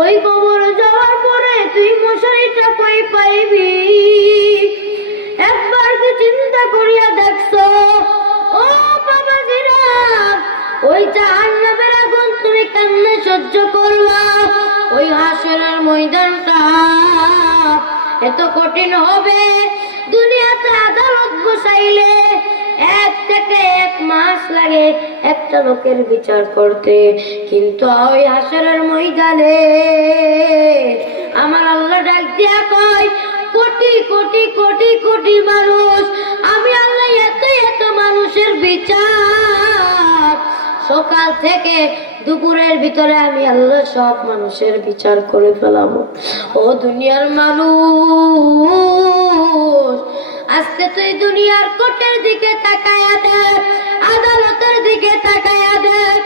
ওই কবরে যাওয়ার পরে তুই মশারিটা কই পাইবি? একবার কি চিন্তা করিয়া দেখছো? ও বাবাজিরা, ওই জাহান্নামের আগুন তুমি কেমনে সহ্য করবা? ওই হাসরের ময়দানটা এত কঠিন হবে। দুনিয়াতে আদালত বসাইলে 1 থেকে 1 মাস লাগে একটা লোকের বিচার করতে, কিন্তু ওই হাসরের ময়দানে আমার আল্লাহ ডাক দিয়া কয়, কোটি কোটি কোটি কোটি মানুষ, আমি আল্লাহ এত এত মানুষের বিচার সকাল থেকে দুপুরের ভিতরে আমি আল্লাহ সব মানুষের বিচার করে ফেলাবো। ও দুনিয়ার মানুষ, আজকে তুই দুনিয়ার কোর্টের দিকে তাকায়া দেখ, আদালতের দিকে তাকায়া দেখ,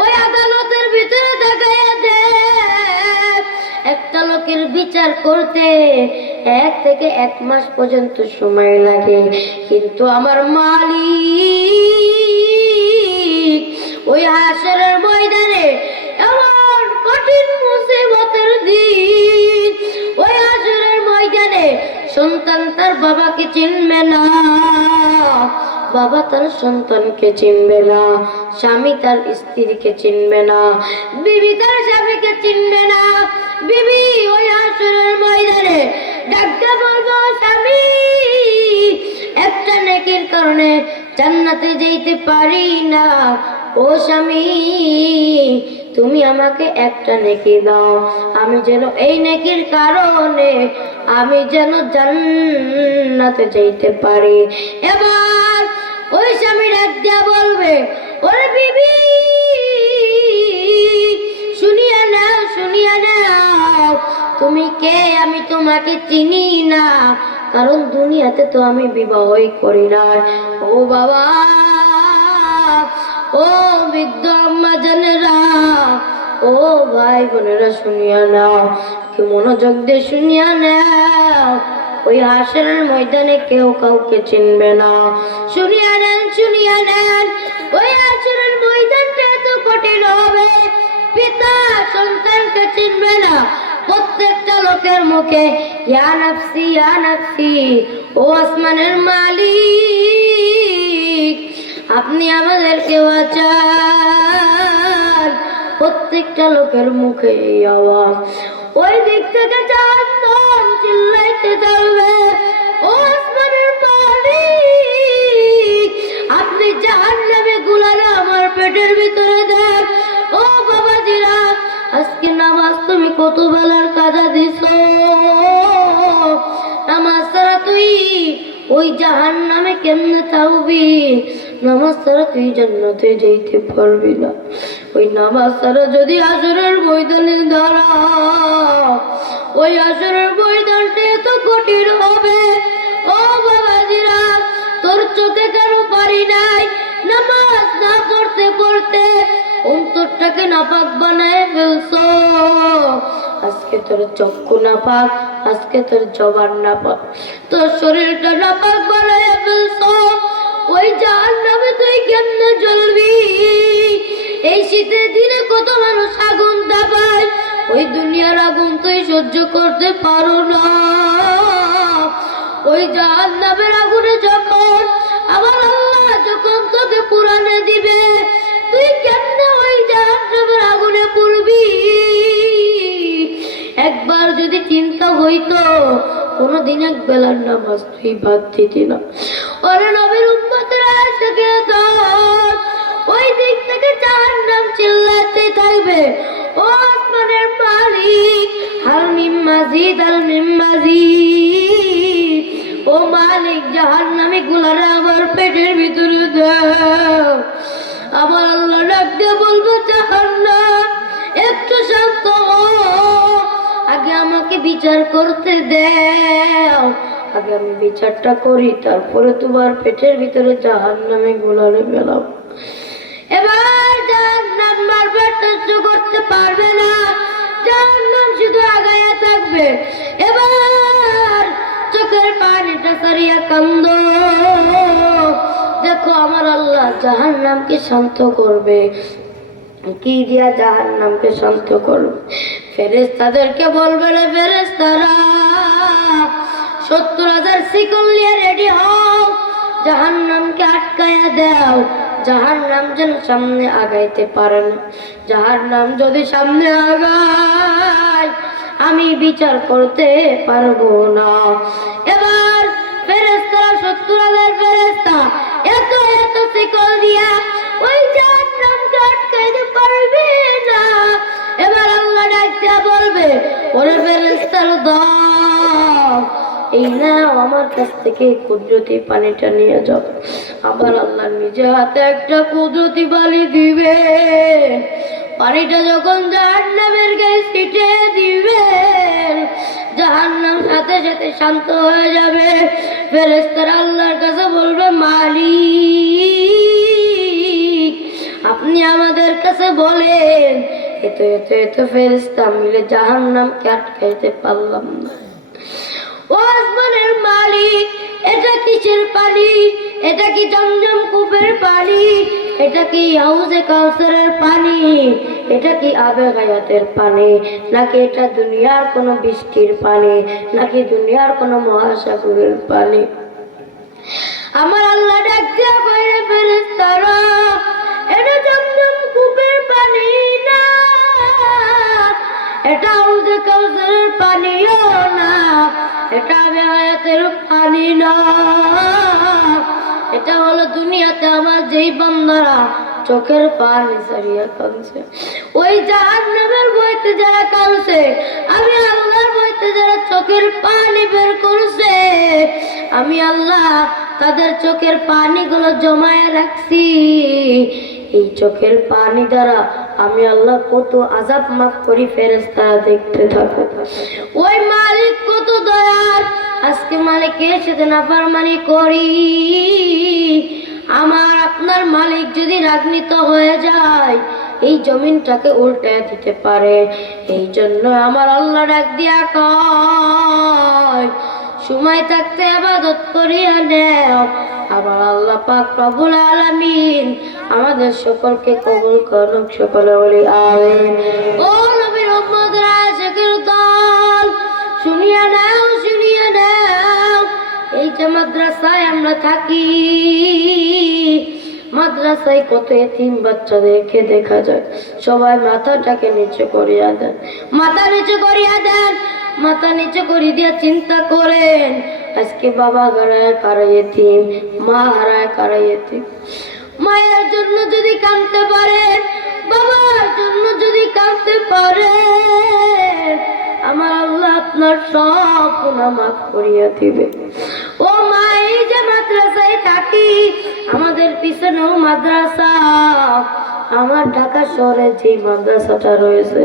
ওই আদালতের ভিতরে তাকায়া দেখ, একটা লোকের বিচার করতে 1 থেকে 1 মাস পর্যন্ত সময় লাগে, কিন্তু আমার মালিক ওই হাসরের ময়দানে এমন কঠিন মুসিবতের দিন, ওই হাসরের ময়দানে সন্তান তার বাবাকে চিনবে না, বাবা তার সন্তানকে চিনবে না, স্বামী তার স্ত্রীকে চিনবে না, বিবি তার স্বামীকে চিনবে না। বিবি ওই হাসরের ময়দানে ডাকতে বলবো, স্বামী একটা নেকির কারণে জান্নাতে যেতে পারি না, ও স্বামী তুমি আমাকে একটা নেকি দাও, আমি যেন এই নেকির কারণে আমি যেন জান্নাতে যেতে পারি। এবার ওই স্বামী ডাক দিয়া বলবে, ওরে বিবি শুনিয়া নাও, শুনিয়া নাও, তুমি কে? আমি তোমাকে চিনি না, কারণ দুনিয়াতে তো আমি বিবাহই করি না। ও বাবা, ও বৃদ্ধ আম্মা জানেরা, ও ভাই বোনেরা শুনিয়া নাও, কি মনোযোগ দিয়ে শুনিয়া নাও, ওই হাসরের ময়দানে কেউ কাউকে চিনবে না। শুনিয়া নেন, শুনিয়া নেন, ওই হাসরের ময়দানটা এত কঠিন হবে, পিতা সন্তানকে চিনবে না। প্রত্যেকটা লোকের মুখে ইয়া নাফসি, ইয়া নাফসি, ও আসমানের মালিক আপনি আমাদেরকে বাঁচান। প্রত্যেকটা লোকের মুখে এই আওয়াজ। ওই দিক থেকে জাহান্নাম চিল্লাইতে থাকবে, ও আসমানের মালিক আপনি জাহান্নামে গুলারে আমার পেটের ভিতরে দেন। ও বাবাজিরা, আজকে নামাজ তুমি কত বেলার কাজা দিছো, নামাজ ছাড়া তুই ওই জাহান্নামে কেমনে থাকবি? নামাজ ছাড়া তুই জান্নাতে যেতে পারবি না। ওই নামাজ ছাড়া যদি হাসরের ময়দানে দাঁড়া, ওই হাসরের ময়দানটা এত কঠিন হবে। ও বাবাজিরা, তোর চোখে কেন পারি নাই নামাজ না পড়তে পড়তে অন্তরটাকে নাপাক বানায় ফেলছো। আজকে তোর চক্ষু নাপাক, আজকে তোর জবান নাপাক, তোর শরীরটা নাপাক বানায় ফেলছো। ওই জাহান্নামে তুই কেমনে জ্বলবি? এই শীতের দিনে কত মানুষ আগুন দাবায়, ওই দুনিয়ার আগুন তুই সহ্য করতে পারো না। ওই জাহান্নামের আগুনে যখন আমার আল্লাহ যখন তোকে পুরানে দিবে, তুই কেমনে ওই জাহান্নামের আগুনে পড়বি? একবার যদি চিন্তা হইতো, কোনদিন এক বেলার নামাজ তুই বাদ দিতি না। ওরে নবীর উম্মতেরা এসে গেছ, ওই দিক থেকে জাহান্নাম চিল্লাতে থাকবে, ও আসমানের মালিক হাল মিম মাজিদ, হাল মিম মাজিদ, ও মালিক জাহান্নামী গুলারে আমার পেটের ভিতরে দাও। আমার আল্লাহ ডাক দিয়ে বলবো, জাহান্নাম একটু শান্ত হও, আগে আমাকে বিচার করতে দাও, আগে আমি বিচারটা করি, তারপরে তোমার পেটের ভিতরে জাহান্নামে গুলারে ফেলাম। এবার জাহান্নাম বারবার সহ্য করতে পারবে না, জাহান্নাম শুধু আগায়া থাকবে। এবার চোখের পানিটা সরিয়া কান্দো, দেখো আমার আল্লাহ জাহান্নামকে শান্ত করবে। কি দিয়া জাহান্নামকে শান্ত করবে? ফেরেশতাদেরকে বলবে, রে ফেরেশতারা, 70,000 শিকল নিয়ে রেডি হও, জাহান্নামকে আটকায়া দাও, জাহান্নাম যেন সামনে আগাইতে পারে না। জাহান্নাম যদি সামনে আগায় আমি বিচার করতে পারবো না। এবার ফেরেশতারা 70,000 ফেরেশতা এত এত শিকল দিয়া ওই জাহান্নামকে আটকাইতে পারবে না। এবার আল্লাহ ডাকতে বলবে, ওরে ফেরেশতার দল, এই নাও আমার কাছ থেকে কুদরতি পানিটা নিয়ে যাও। আবার আল্লাহ নিজে হাতে একটা কুদরতি বালি দিবে। পানিটা যখন জাহান্নামের গায়ে ছিটে দিবেন, জাহান্নাম সাথে সাথে শান্ত হয়ে যাবে। ফেরেশতারা আল্লাহর কাছে বলবে, মালিক আপনি আমাদের কাছে বলেন, এত এত এত ফেরেশতা মিলে জাহান্নামকে আটকাইতে পারলাম না। ও আসমানের মালিক, এটা কিসের পানি? এটা কি জমজম কূপের পানি? এটা কি হাউজে কাউসারের পানি? এটা কি আবে হায়াতের পানি? নাকি এটা দুনিয়ার কোনো বৃষ্টির পানি? নাকি দুনিয়ার কোনো মহাসাগরের পানি? আমার আল্লাহ ডাক দিয়া কইরে, ফেরেশতারা, এটা জমজম কূপের পানি না, এটা হাউজে কাউসারের পানিও না, এটা আবে হায়াতের পানি না। এটা হলো দুনিয়াতে আমার যেই বান্দারা চোখের পানি ছাড়িয়া কাঁদছে, ওই জাহান্নামের বইতে যারা কাঁদছে, আমি আল্লাহর বইতে যারা চোখের পানি বের করছে, আমি আল্লাহ তাদের চোখের পানিগুলো জমায়ে রাখছি। এই চোখের পানি দ্বারা আমি আল্লাহ কত আযাব মাফ করি, ফেরেশতারা দেখতে থাকে। ওই মালিক কত দয়ার, আজকে মালিকের সাথে নাফরমানি করি, আমার আপনার মালিক যদি রাগান্বিত হয়ে যায় এই জমিনটাকে উল্টে দিতে পারে। এই জন্য আমার আল্লাহ ডাক দিয়া কয়, সময় থাকতে ইবাদত করিয়া নেও। আমার আল্লাহ পাক রব্বুল আলামিন আমাদের সকলকে কবুল করুন, সকলে বলি আমিন। ও নবীর উম্মতরা, আশিকের দল, শুনিয়া নাও, শুনিয়া নাও, এই যে মাদ্রাসায় আমরা থাকি, মাদ্রাসায় কত এতিম বাচ্চাদেরকে দেখা যায়। সবাই মাথাটাকে নিচে করিয়া দেন, মাথা নিচে করিয়া দেন, মাথা নিচে করে দিয়া চিন্তা করেন, আজকে বাবা হারায় কারা এতিম, মা হারায় কারা এতিম। মায়ের জন্য যদি কাঁদতে পারেন, বাবার জন্য যদি কাঁদতে পারেন, আমার আল্লাহ আপনার সব গুনাহ মাফ করিয়া দিবে। ও মা, এই যে মাদ্রাসায় থাকি, আমাদের পিছনেও মাদ্রাসা, আমার ঢাকা শহরে যে মাদ্রাসাটা রয়েছে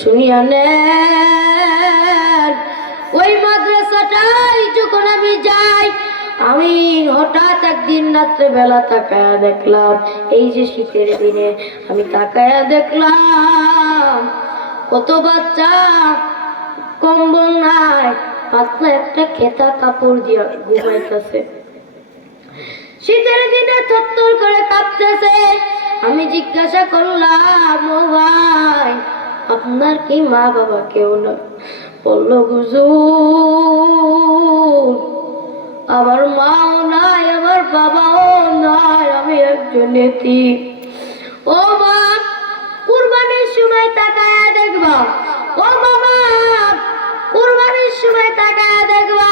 শুনিয়া নেন, ওই মাদ্রাসাটাই যখন আমি যাই, আমি হঠাৎ একদিন রাত্রে বেলা তাকায়া দেখলাম, এই যে শীতের দিনে আমি তাকায়া দেখলাম কত বাচ্চা কম্বল নাই, পাতলা একটা খেতা কাপড় দিয়া ঘুমাইতেছে, শীতের দিনে থরথর করে কাঁপতেছে। আমি জিজ্ঞাসা করলাম, ও ভাই, আপনার কি মা বাবা কেউ না? বললো, হুজুর আমার মাও নাই, আমার বাবাও নাই, আমি একজন এতিম। ও মা, কুরবানির সময় তাকায়া দেখবা, ও বাবা কুরবানির সময় তাকায়া দেখবা,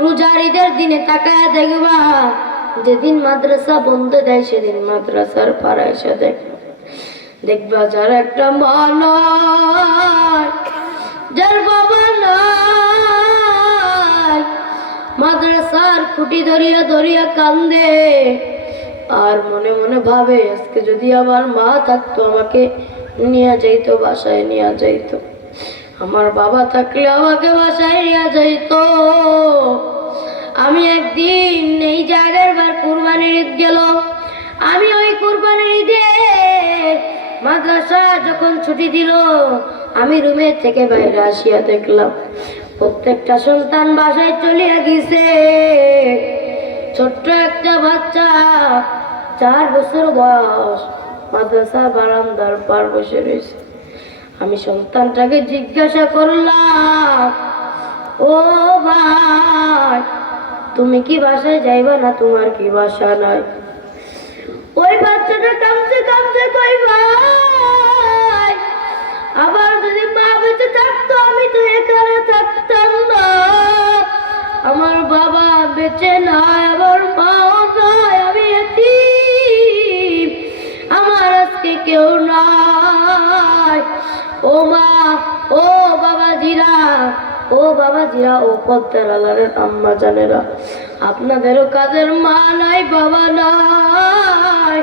রোজার ঈদের দিনে তাকায়া দেখবা, যেদিন মাদ্রাসা বন্ধ দেয় সেদিন মাদ্রাসার পাড়ায় এসে দেখবা যার একটা মা নাই, যার বাবা নাই, মাদ্রাসার খুঁটি ধরিয়া ধরিয়া কান্দে, আর মনে মনে ভাবে আজকে যদি আমার মা থাকতো আমাকে নিয়ে যাইতো, বাসায় নিয়ে যাইতো, আমার বাবা থাকলে আমাকে বাসায় নিয়ে যাইতো। আমি একদিন এই জায়গার বার কুরবানির ঈদ গেল, আমি ওই কুরবানির ঈদে মাদ্রাসা যখন ছুটি দিল, আমি রুমের থেকে বাইরে আসিয়া দেখলাম প্রত্যেকটা সন্তান বাসায় চলিয়া গেছে। ছোট্ট একটা বাচ্চা 4 বছর বয়স মাদ্রাসা বারান্দার পার বসে রয়েছে। আমি সন্তানটাকে জিজ্ঞাসা করলাম, ও ভাই তুমি কি বাসায় যাইবা না, তোমার কি বাসা নাই? ওই বাচ্চাটা কাঁদতে কাঁদতে কই, ভাই আবার যদি মা বেঁচে থাকতো আমি তো এখানে থাকতাম না। আমার বাবা বেঁচে নাই, আমার মাও নাই, আমি এতিম, আমার আজকে কেউ নাই। ও মা, ও বাবাজিরা, ও বাবাজিরা, ও পদ্মার আলারের আম্মা জানেরা, আপনাদেরও কাদের মা নাই, বাবা নাই?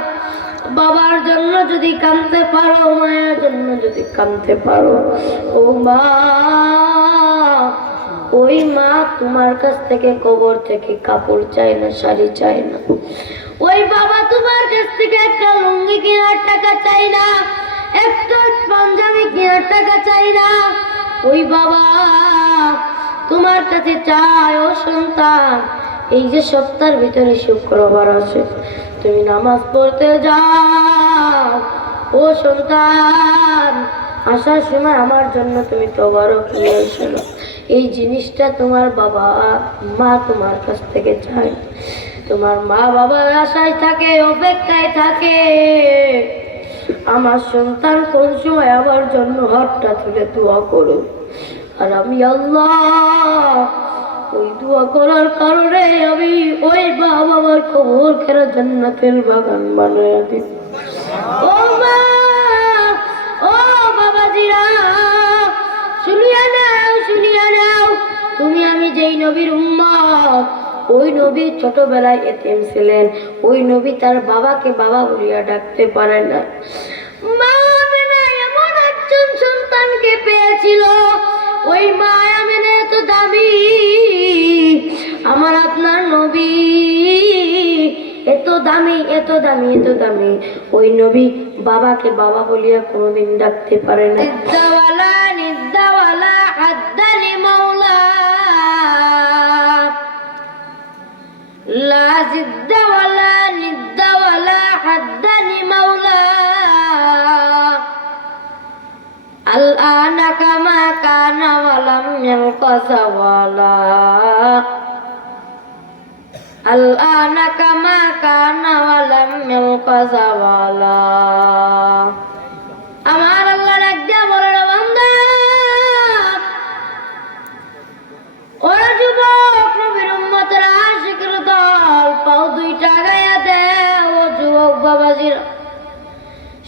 বাবার জন্য যদি কাঁদতে পারো, মায়ের জন্য যদি কাঁদতে পারো, ও মা, ওই মা তোমার কাছ থেকে কবর থেকে কাপড় চাই না, শাড়ি চাই না। ওই বাবা তোমার কাছ থেকে একটা লুঙ্গি কেনার টাকা চাই না, একটা পাঞ্জাবি কেনার টাকা চাই না। ওই বাবা তোমার কাছে চাই, ও সন্তান, এই যে সপ্তাহের ভিতরে শুক্রবার আসে, তুমি নামাজ পড়তে যাও। ও সন্তান, আসার সময় আমার জন্য তুমি তওবারক নিয়ে এসো। এই জিনিসটা তোমার বাবা মা তোমার কাছ থেকে চায়। তোমার মা বাবার আশায় থাকে, অপেক্ষায় থাকে, আমার সন্তান কোন সময় আমার জন্য হাতটা তুলে দোয়া করো। আর আমি আল্লাহ ওই দোয়া করার কারণে আমি ওই মা বাবার কবর খেরা জান্নাতের বাগান বানায় দিই। ও মা, ও বাবাজিরা, শুনিয়া নাও, শুনিয়া নাও, তুমি আমি যেই নবীর উম্মত, ওই নবী ছোটবেলায় এতিম ছিলেন। ওই নবী তার বাবাকে বাবা বলিয়া ডাকতে পারে না। মা আমেনা এমন একজন সন্তানকে পেয়েছিল, ওই মা আমেনা এত দামি, আমার আপনার নবী এত দামি, এত দামি, এত দামি, ওই নবী বাবাকে বাবা বলিয়া কোনোদিন ডাকতে পারে না। নিদ্দাওয়ালা, নিদ্দাওয়ালা, হাদ্দানি মাওলা, লা জিদ্দাওয়ালা, নিদ্দাওয়ালা, হাদ্দানি মাওলা, আল-আনা কামা কানা ওয়ালাম ইয়ালকাসা ওয়ালা, আল-আনা কামা কানা ওয়ালাম ইয়ালকাসা ওয়ালা। আমার আল্লাহ ডাক দিয়া বলে, বান্দা, ওরা যুবক নবীর উম্মতেরা, আশিকের দল, পাও দুইটা গায়া দে। ও যুবক বাবাজিরা,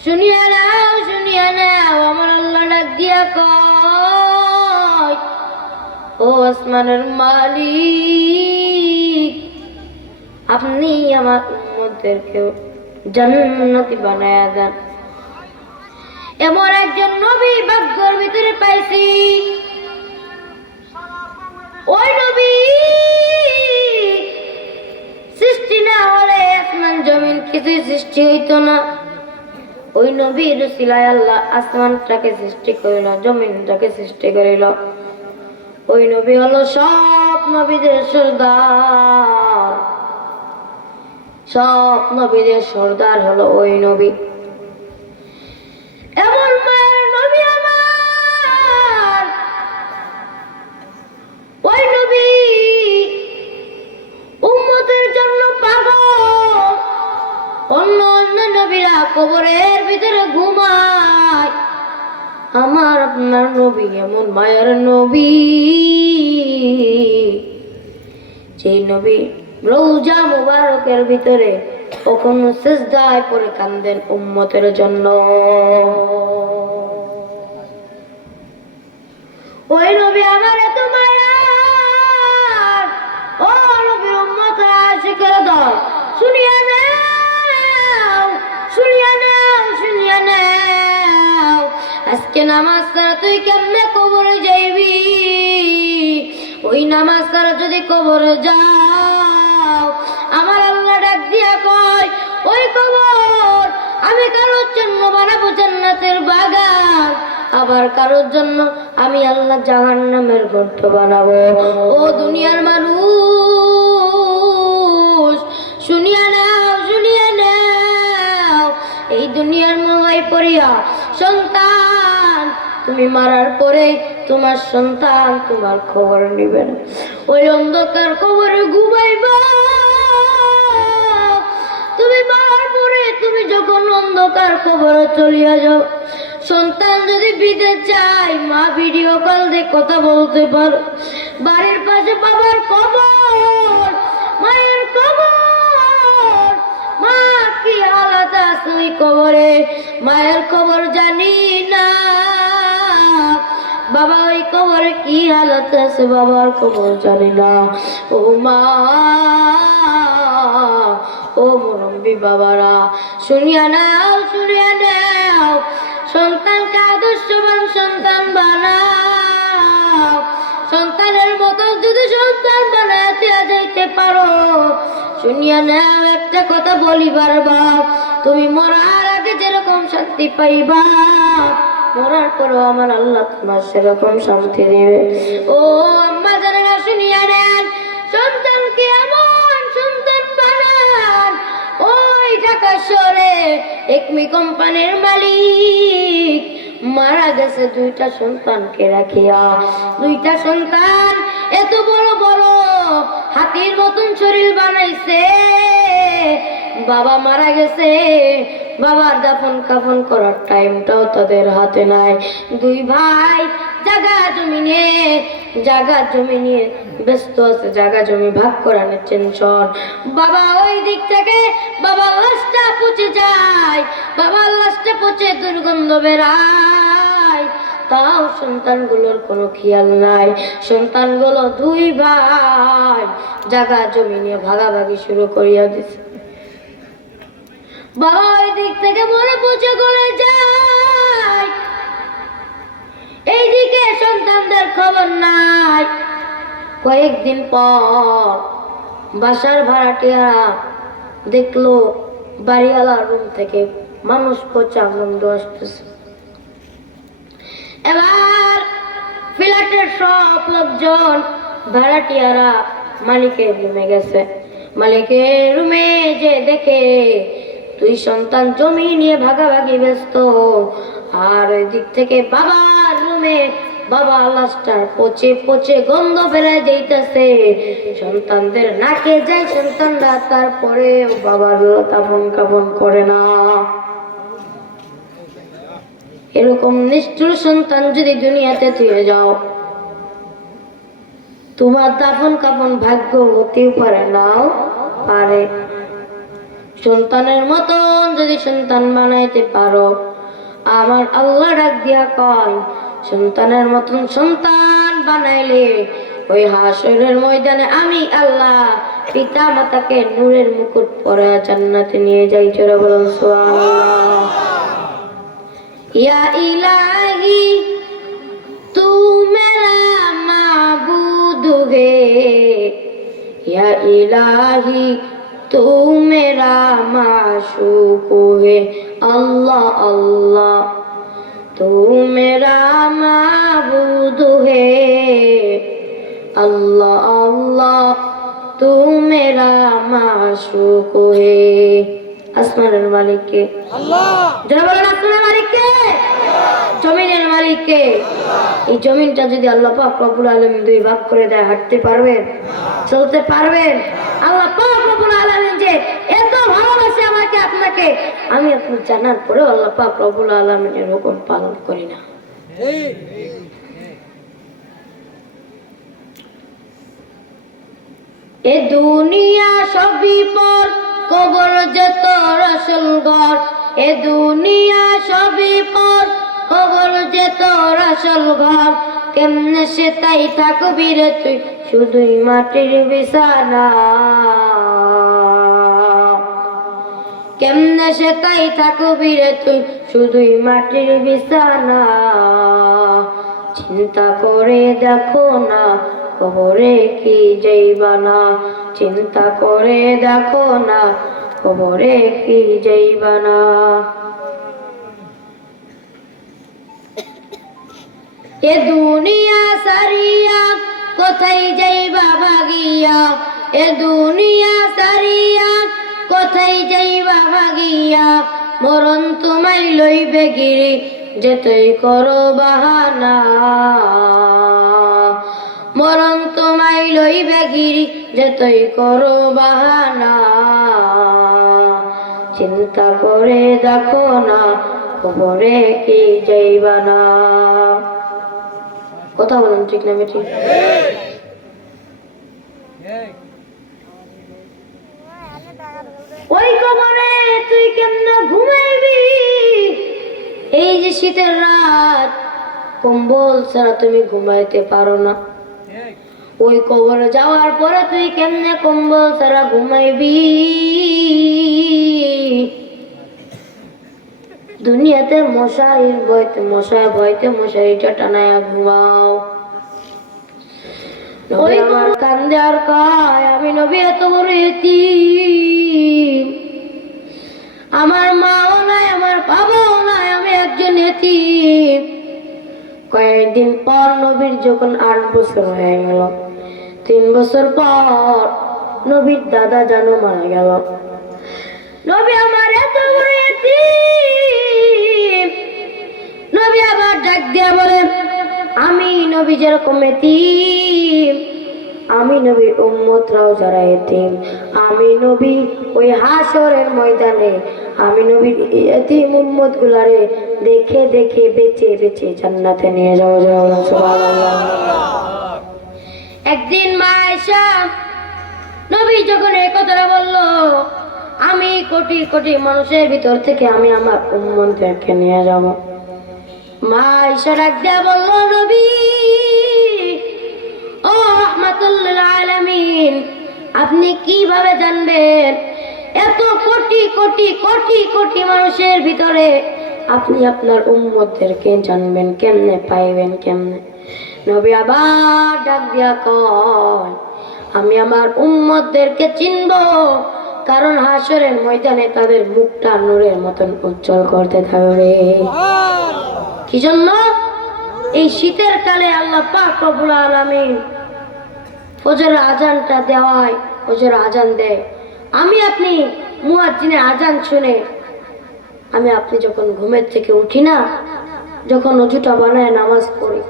শুনিয়া নাও, শুনিয়া নাও, আমার আল্লাহ ডাক দিয়া কয়, ও আসমানের মালিক, আপনি আমার উম্মতদেরকে জান্নাতি বানায়া দেন। এমন একজন নবী ভাগ্যের ভিতরে পাইছি, ওই নবী সৃষ্টি না হলে আসমান জমিন কিছুই সৃষ্টি হইতো না। ওই নবীর উসিলায় আল্লাহ আসমানটাকে সৃষ্টি করিল, জমিনটাকে সৃষ্টি করিল। ওই নবী হলো সব নবীদের সর্দার, সব নবীদের সর্দার হলো ওই নবী। এমন মায়ের নবী আমার, ওই নবী উম্মতের জন্য পাগল। অন্য অন্য নবীরা কবরের ভিতরে ঘুমায়, আমার আপনার নবী এমন মায়ের নবী, যে নবী রওজা মুবারকের ভিতরে কখনো সিজদায় পড়ে কান্দেন উম্মতের জন্য। ওই নবী আমার এত মায়া, ও নবীর উম্মতরা, আশিকের দল, শুনিয়া নাও, শুনিয়া নাও, শুনিয়া নাও। আজকে নামাজ ছাড়া তুই কেমনে কবরে যাইবি? ওই নামাজ ছাড়া যদি কবরে যাও, আমার আল্লাহ ডাক দিয়া কয়, ওই কবর আমি কারোর জন্য বানাবো জান্নাতের বাগান, আবার কারোর জন্য আমি আল্লাহ জাহান্নামের গর্ত বানাবো। ও দুনিয়ার মানুষ, শুনিয়া নাও, শুনিয়া নাও, এই দুনিয়ার মোহাই পড়িয়া সন্তান তুমি মারার পরে তোমার সন্তান তোমার খবর নেবে না। ওই অন্ধকার কবরে ঘুমাইবা। তুমি মারার পরে তুমি যখন অন্ধকার কবরে চলিয়া যাও, সন্তান যদি বিদেশ যায়, মা ভিডিও কল দিয়ে কথা বলতে পারে। বাড়ির পাশে বাবার কবর, মায়ের কবর, মা কি হালাত আছে ওই কবরে, মায়ের কবর জানি না। বাবা ওই কবরে কি হালাত আছে, বাবার কবর জানি না। ও মা, ও মুরব্বী বাবারা, শুনিয়া নাও, শুনিয়া নাও, সন্তানকে আদর্শবান সন্তান বানাও। সন্তানের মতো যদি সন্তান বানাতে যাইতে পারো, শুনিয়া নাও একটা কথা বলি বারবার, তুমি মরার আগে যেরকম শান্তি পাইবা, মরার পরও আমার আল্লাহ তোমার সেরকম শান্তি দেবে। ও আম্মা জানেনা, শুনিয়া নেন, সন্তানকে এমন সন্তান বানান। ওই ঢাকা শহরে একমি কোম্পানির মালিক মারা গেছে দুইটা সন্তানকে রাখিয়া। দুইটা সন্তান এত বড় বড় হাতির মতন শরীর বানাইছে। বাবা মারা গেছে, বাবার দাফন কাফন করার টাইমটাও তাদের হাতে নাই। দুই ভাই জায়গা জমি নিয়ে ব্যস্ত আছে, জায়গা জমি ভাগ করানোর টেনশন। বাবা ওই দিক থেকে বাবার লাশটা পচে যায়, বাবার লাশটা পচে দুর্গন্ধ বেরায়, তাও সন্তানগুলোর কোনো খেয়াল নাই। সন্তানগুলো দুই ভাই জায়গা জমি নিয়ে ভাগাভাগি শুরু করিয়া দিছে। বাবা ওই দিক থেকে মনে পচে গলে যায়, এইদিকে সন্তানদের খবর নাই। কয়েকদিন পর বাসার ভাড়াটিয়া দেখলো বাড়িওয়ালার রুম থেকে মানুষ পচা গন্ধ আসতেছে। এবার ফ্ল্যাটের সব লোকজন ভাড়াটিয়ারা মালিকের রুমে গেছে। মালিকের রুমে যে দেখে দুই সন্তান জমি নিয়ে ভাগাভাগি ব্যস্ত, আর ওই দিক থেকে বাবার রুমে বাবা লাশটার পচে পচে গন্ধ বেড়ে যাইতেছে। সন্তানদের নাকে যায়, সন্তানরা তারপরে বাবার দাফন কাফন করে না। এরকম নিষ্ঠুর সন্তান যদি দুনিয়াতে থুয়ে যাও, তোমার দাফন কাফন ভাগ্য হতেও পারে, নাও পারে। সন্তানের মতন যদি সন্তান বানাইতে পারো, আমার আল্লাহ ডাক দিয়া কয়, সন্তানের মতন সন্তান বানাইলে ওই হাসরের ময়দানে আমি আল্লাহ পিতা মাতাকে নূরের মুকুট পরে জান্নাতে নিয়ে যাই। চোরা বলুন সুবহানাল্লাহ। ইয়া ইলাহি তু মেরা মাবুদ হে, ইয়া ইলাহি तू मेरा माशूक है, अल्लाह अल्लाह तू मेरा माबूद है, अल्लाह अल्लाह तू मेरा माशूक है। আসমানের মালিক কে? আল্লাহ। যারা বলেন আসমানের মালিক কে? জমিনের মালিক কে? এই জমিনটা যদি আল্লাহ পাক রব্বুল আলামিন দুই ভাগ করে দেয়, হাঁটতে পারবেন? চলতে পারবেন? আল্লাহ পাক রব্বুল আলামিন যে এত ভালোবাসে আমাকে আপনাকে, আমি আপনি জানার পরেও আল্লাহ পাক রব্বুল আলামিনের হুকুম পালন করি না। এ দুনিয়া সবই পর, কবর যে তোর আসল ঘর। এ দুনিয়া সবই পর, কবর যে তোর আসল ঘর। কেমনে সে তাই থাকবি রে তুই, শুধুই মাটির বিছানা। কেমনে সে তাই থাকবি রে তুই, শুধুই মাটির বিছানা। চিন্তা করে দেখো না, কবরে কি যাইবা না। চিন্তা করে দেখো না, কবরে কি যাইবা না। এ দুনিয়া সারিয়া কোথায় যাইবা ভাগিয়া, এ দুনিয়া সারিয়া কোথায় যাইবা ভাগিয়া। মরণ তোমায় লইবে গিরি, যেতই করো বাহানা, মরণ তোমায় লইবে গিরি যেতই করো বাহানা, চিন্তা করে দেখো না খবরে কি যাইবা না। কথা বলুন ঠিক না বেঠিক? ওই কবরে তুই কেমনে ঘুমাইবি? এই যে শীতের রাত, কম্বল ছাড়া তুমি ঘুমাইতে পারো না। ওই কবরে যাওয়ার পরে তুই কেমনে কম্বল ছাড়া ঘুমাইবি? দুনিয়াতে মশারির ভয়তে মশারিটা টানায়া ঘুমাও। ওই কান্দে আর কয় আমি নবী এত বড় এতিম, আমার মাও নাই আমার বাবাও নাই, আমি একজন এতিম। কয়েকদিন পর নবীর যখন 8 বছর হয়ে গেল, 3 বছর পর নবীর দাদা জানো মারা গেল। নবী আমার এত বড় এতিম। নবী আবার ডাক দিয়া বলে আমি নবী যেরকম এতিম, আমি নবীর উম্মতরাও যারা এতিম, আমি নবী ওই হাসরের ময়দানে আমি নবীর এতিম উম্মত গুলারে দেখে দেখে বেঁচে বেঁচে জান্নাতে নিয়ে যাও। সুবহানাল্লাহ। একদিন মা আয়েশা নবী যখন এই কথাটা বললো, আমি কোটি কোটি মানুষের ভিতর থেকে আমি আমার উম্মতদেরকে নিয়ে যাব, মা আয়েশা ডাক দিয়া বললো নবী ও রাহমাতুল আলামিন, আপনি কিভাবে জানবেন এত কোটি কোটি কোটি কোটি মানুষের ভিতরে আপনি আপনার উম্মতদেরকে জানবেন কেমনে, পাইবেন কেমনে? নবী আবার ডাক দিয়া কয় আমি আমার উম্মতদেরকে চিনব, কারণ হাসরের ময়দানে তাদের মুখটা নূরের মতন উজ্জ্বল করতে থাকবে। কি জন্য? এই শীতের কালে আল্লাহ পাক রব্বুল আলামিন ফজরের আজানটা দেওয়ায়, ফজরের আজান দেয়, আমি আপনি মুয়াজ্জিনের আজান শুনে আমি আপনি যখন ঘুমের থেকে উঠি না, যখন অজুটা বানায় নামাজ পড়ি,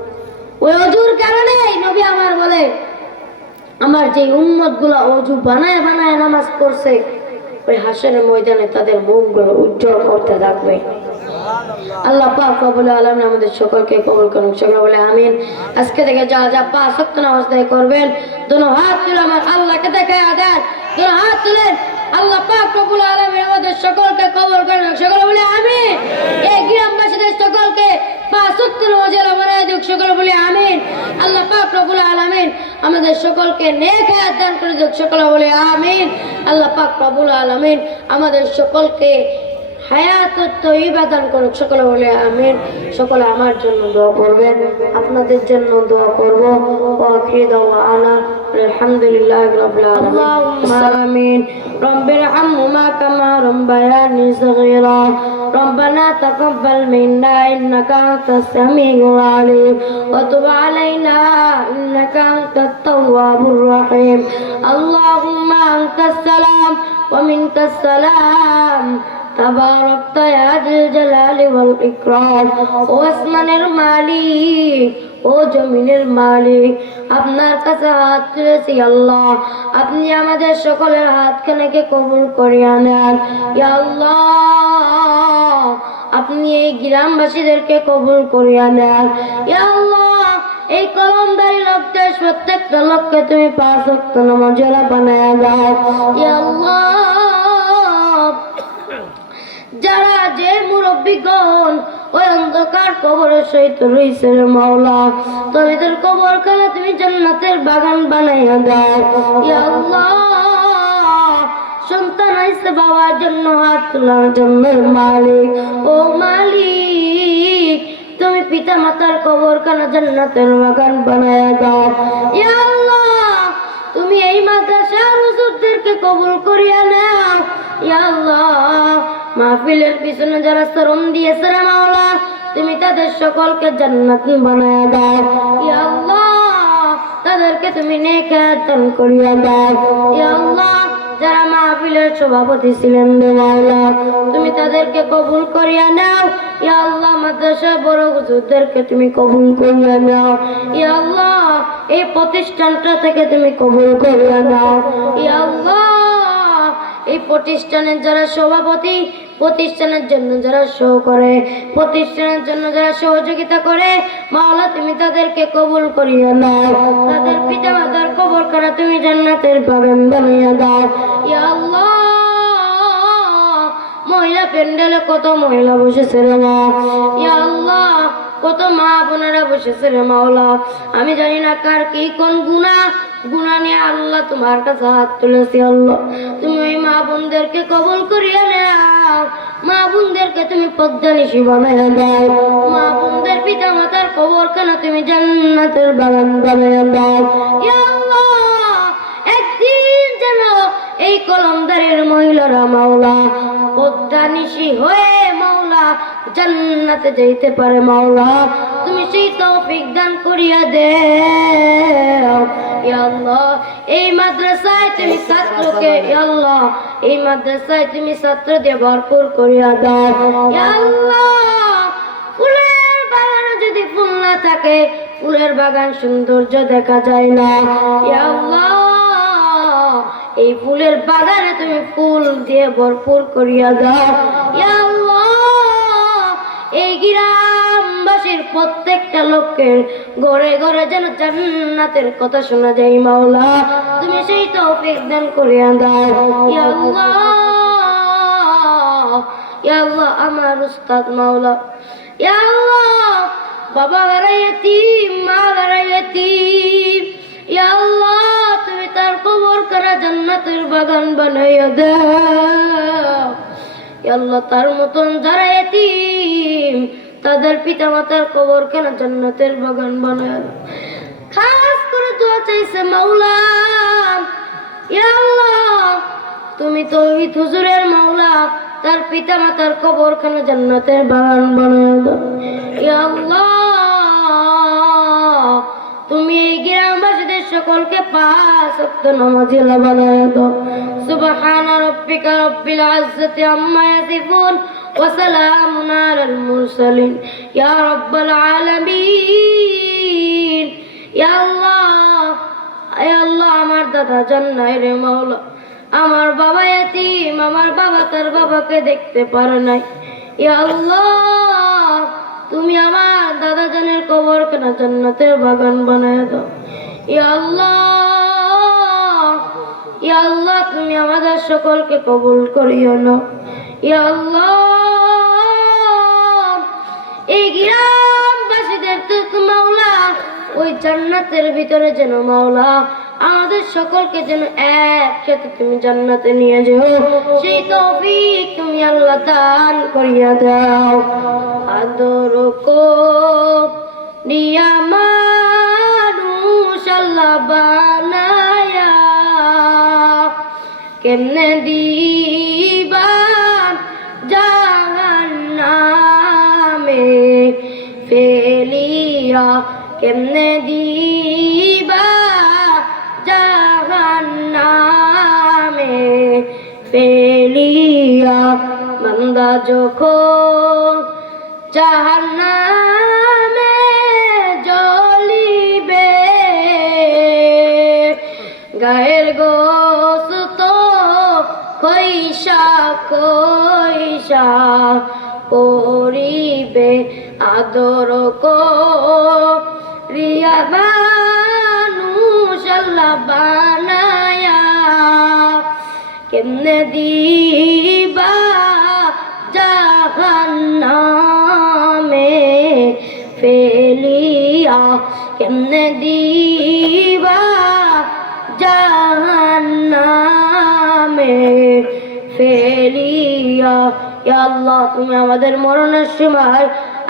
ওই অজুর কারণে নবী আমার বলে আমার যে উম্মত গুলা অজু বানায় বানায় নামাজ পড়ছে, ওই হাসরের ময়দানে তাদের মুখগুলো উজ্জ্বল করতে থাকবে। আল্লাহ পাক রব্বুল আলামিন আমাদের সকলকে কবুল করুন, সকলে বলে আমিন। আজকে থেকে যা যা 5 ওয়াক্ত নামাজ আদায় করবেন, দুনো হাত তুলে আমার আল্লাহকে দেখায় দেন, দুনো হাত তুলেন। আল্লাহ পাক রব্বুল আলামিন আমাদের সকলকে কবুল করুন, সকলে বলে আমিন। এই গ্রামবাসীদের সকলকে 5 ওয়াক্ত নামাজের আমাদের দিক, সকলে বলে আমিন। আল্লাহ পাক রব্বুল আলামিন আমাদের সকলকে নেক হায়াত দান করে দিক, সকলে বলে আমিন। আল্লাহ পাক রব্বুল আলামিন আমাদের সকলকে হায়াত তয়্যিবা দান করুক, সকলে বলে আমিন। সকলে আমার জন্য দোয়া করবেন, আপনাদের জন্য দোয়া করব। ওয়াখির দাওয়ানা আলহামদুলিল্লাহি রাব্বিল আলামিন। আমিন। রব্বিরহামহুমা কামা রাব্বায়ানি সগীরা। ربنا تقبل منا إنك أنت السميع العليم وتب علينا إنك أنت التواب الرحيم اللهم أنت السلام ومنك السلام تباركت يا ذا الجلال والإكرام ও আসমানের মালিক, ও জমিনের মালিক, আপনার কাছে হাত তুলেছি আল্লাহ, আপনি আমাদের সকলের হাতখানাকে কবুল করিয়া নেন। ইয়া আল্লাহ, আপনি এই গ্রামবাসীদেরকে কবুল করিয়া নেন। ইয়া আল্লাহ, এই কলমদারি লোকদের প্রত্যেকটা লোককে তুমি 5 ওয়াক্ত নামাজেরা বানায়া দাও। ইয়া আল্লাহ, যারা যে মুরব্বীগণ ওই অন্ধকার কবরের সহিত রয়েছে রে মাওলা, তাদের কবরখানা তুমি জান্নাতের বাগান বানাইয়া দাও। ইয়া আল্লাহ, সন্তান আইছে বাবার জন্য হাত তোলার জন্য মালিক, ও মালিক তুমি পিতা মাতার কবরখানা জান্নাতের বাগান বানাইয়া দাও। ইয়া আল্লাহ, তুমি এই মাদ্রাসার হুজুরদেরকে কবুল করিয়া নাও। ইয়া আল্লাহ, মাহফিলের পিছনে যারা শ্রম দিয়েছে রে মাওলা, তুমি তাদের সকলকে জান্নাত বানায়া দাও। ইয়া আল্লাহ, তাদেরকে তুমি নেক হায়াত দান করিয়া দাও। ইয়া আল্লাহ, যারা মাহফিলের সভাপতি ছিলেন রে মাওলা, তুমি তাদেরকে কবুল করিয়া নাও। ইয়া আল্লাহ, মাদ্রাসা বড় হুজুরদেরকে তুমি কবুল করিয়া নাও। ইয়া আল্লাহ, এই প্রতিষ্ঠানটা থেকে তুমি কবুল করিয়া নাও। ইয়া আল্লাহ, এই প্রতিষ্ঠানের যারা সভাপতি, প্রতিষ্ঠানের জন্য যারা শো করে, প্রতিষ্ঠানের জন্য যারা সহযোগিতা করে, মাওলা তুমি তাদেরকে কবুল করিয়া নাও। তাদের পিতা মাতার কবরখানা তুমি জান্নাতের বাগান বানাইয়া দাও। ইয়া আল্লাহ, মহিলা প্যান্ডেলে কত মহিলা বসেছে রে মা। ইয়া আল্লাহ, কত মা বোনেরা বসেছে রে মাওলা। আমি জানি না কার কি কোন গুনাহ নিয়ে আল্লাহ তোমার কাছে হাত তুলেছি। আল্লাহ, তুমি ওই মা বোনদেরকে কবুল করিয়া নাও। মা বোনদেরকে তুমি পদ্মানিশি বানাইয়া দাও। মা বোনদের পিতা মাতার কবরখানা তুমি জান্নাতের বাগান বানাইয়া দাও। ইয়া আল্লাহ, একদিন যেন এই কলমদারের মহিলারা মাওলা পদ্মানিশি হয়ে মাওলা জান্নাতে যাইতে পারে। মাওলা তুমি সেই তৌফিক দান করিয়া দেও। ইয়া আল্লাহ, এই মাদ্রাসায় তুমি ছাত্রকে, ইয়া আল্লাহ, এই মাদ্রাসায় তুমি ছাত্র দিয়ে ভরপুর করিয়া দাও। ইয়া আল্লাহ, ফুলের বাগানে যদি ফুল না থাকে, ফুলের বাগান সৌন্দর্য দেখা যায় না। ইয়া আল্লাহ, এই ফুলের বাগানে তুমি ফুল দিয়ে ভরপুর করিয়া দাও। ইয়া আল্লাহ, এই গ্রামবাসীর প্রত্যেকটা লোকের ঘরে ঘরে যেন জান্নাতের কথা শোনা যায়। মাওলা তুমি সেই তৌফিক দান করিয়া দাও। ইয়া আল্লাহ, ইয়া আল্লাহ, আমার উস্তাদ মাওলা, ইয়া আল্লাহ, বাবা গারা ইতিম, মা গারা ইতিম, ইয়া আল্লাহ, তুমি তার কবরখানা জান্নাতের বাগান বানাইয়া দাও। ইয়া আল্লাহ, তার মতন যারা ইতিম, তাদের পিতা মাতার কবরখানা জান্নাতের বাগান বানাইয়া দাও। খাস করে দোয়া চাইছে মাওলা, ইয়া আল্লাহ, তুমি তৌহিদ হুজুরের মাওলা, তার পিতা মাতার কবরখানা জান্নাতের বাগান বানাইয়া দাও। ইয়া আল্লাহ, তুমি এই গ্রামবাসীদের সকলকে 5 ওয়াক্ত নামাজি বানাইয়া দাও। সুবহানা রাব্বিকা রাব্বিল ইজ্জাতি আম্মা ইয়াসিফুন ওয়া সালামুন আলাল মুরসালিন ইয়া রাব্বাল আলামিন। ইয়া আল্লাহ, ইয়া আল্লাহ, আমার দাদা জান্নাই রে মাওলা, আমার বাবা ইতিম, আমার বাবা তার বাবাকে দেখতে পারে নাই। ইয়া আল্লাহ, তুমি আমার দাদা জানের কবরখানা জান্নাতের বাগান বানায় দাও। ইয়া আল্লাহ, ইয়া আল্লাহ, তুমি আমাদের সকলকে কবুল করিও না। ইয়া আল্লাহ, এই গ্রামবাসীদের তো মাওলা ওই জান্নাতের ভিতরে যেন মাওলা আমাদের সকলকে যেন একসাথে তুমি জান্নাতে নিয়ে যাও, সেই তৌফিক তুমি আল্লাহ দান করিয়া দাও। আদর করিয়া মানুষ আল্লাহ বানায়া, কেমনে দিবা জাহান্নামে ফেলিয়া, কেমনে দিবা জাহান্নামে ফেলিয়া। বান্দা যখন জাহান্নামে জ্বলিবে, গায়ের গোশত কইসা কইসা পড়িবে। আদর করিয়া মানুষ আল্লাহ বানায়া, কেমনে দিবা জাহান্নামে ফেলিয়া, কেমনে দিবা জাহান্নামে ফেলিয়া। ইয়া আল্লাহ, তুমি আমাদের মরণের সময়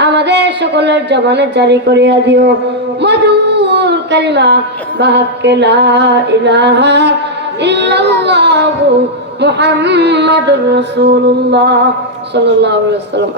আমাদের সকলের জবানে জারি করিয়া দিও মধুর কালিমা বাহাক্কে লা ইলাহা ইল্লাল্লাহু মুহাম্মাদুর রাসূলুল্লাহ সাল্লাল্লাহু আলাইহি ওয়াসাল্লাম।